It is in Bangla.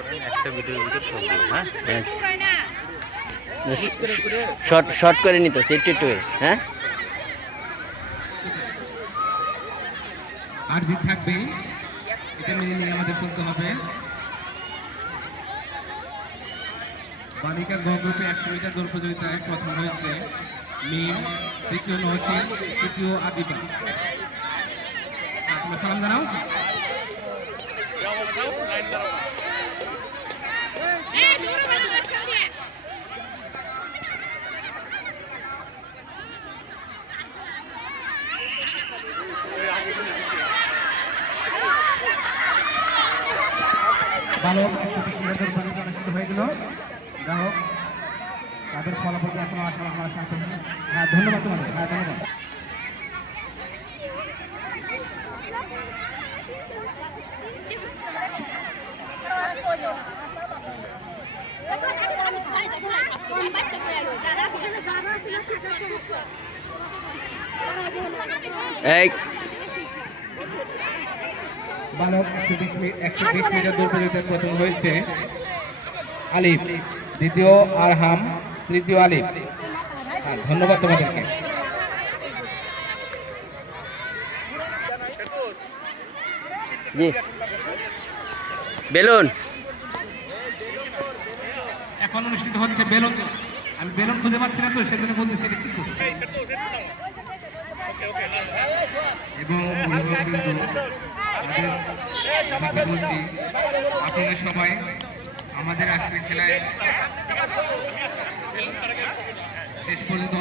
করেন একটা ভিডিওর ভিতর সব হ্যাঁ? শর্ট শর্ট করে নিতেছে একটু একটু। হ্যাঁ? আর যে থাকবে। এটা মেনে নিয়ে আমাদের চলতে হবে। বালিকা গ গ্রুপে একশো মিটার দৌড় প্রতিযোগিতায় প্রথম হয়েছে মিম দ্বিতীয় নৌচিন তৃতীয় আদিবা সালাম জানাও। অনুষ্ঠিত হয়ে গেল। যা হোক, তাদের ফলাফল এখনও আসলে আমার সাথে হ্যাঁ ধন্যবাদ তোমাদের। হ্যাঁ ধন্যবাদ। এই বালক একশো বিশ একশো বিশ মিটার দৌড় প্রতিযোগিতায় প্রথম হয়েছে আলিফ দ্বিতীয় আরহাম তৃতীয় আলিফ। ধন্যবাদ তোমাদেরকে। জি। বেলুন। এখন অনুষ্ঠিত হচ্ছে বেলুন। আমি বেলুন খুঁজে পাচ্ছি না তো সেজন্য বলতেছি এবং ওদের বলছি আপনারা সবাই আমাদের আজকে খেলায় শেষ পর্যন্ত